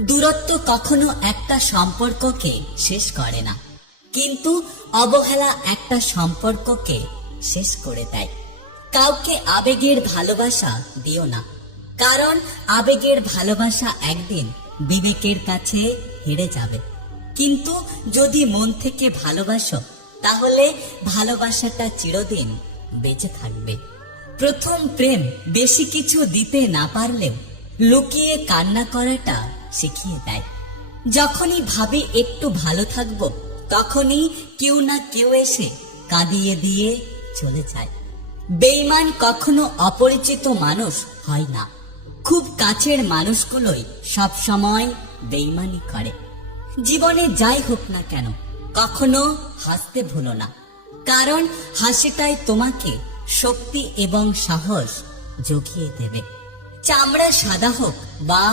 দূরত্ব কখনো একটা সম্পর্ককে শেষ করে না, কিন্তু অবহেলা একটা সম্পর্ককে শেষ করে দেয়। কাউকে আবেগের ভালোবাসা দিও না, কারণ আবেগের ভালোবাসা একদিন বিবেকের কাছে হেরে যাবে। কিন্তু যদি মন থেকে ভালোবাসো, তাহলে ভালোবাসাটা চিরদিন বেঁচে থাকবে। প্রথম প্রেম বেশি কিছু দিতে না পারলেও লুকিয়ে কান্না করাটা শিখিয়ে দেয়। যখনই ভাবি একটু ভালো থাকবো, তখনই কেউ না কেউ এসে কাঁদিয়ে দিয়ে চলে যায়। বেঈমান কখনো অপরিচিত মানুষ হয় না, খুব কাছের মানুষগুলোই সব সময় বেঈমানি করে। জীবনে যাই হোক না কেন, কখনো হাসতে ভুলো না, কারণ হাসিটাই তোমাকে শক্তি এবং সাহস জুগিয়ে দেবে। চামড়া সাদা হোক বা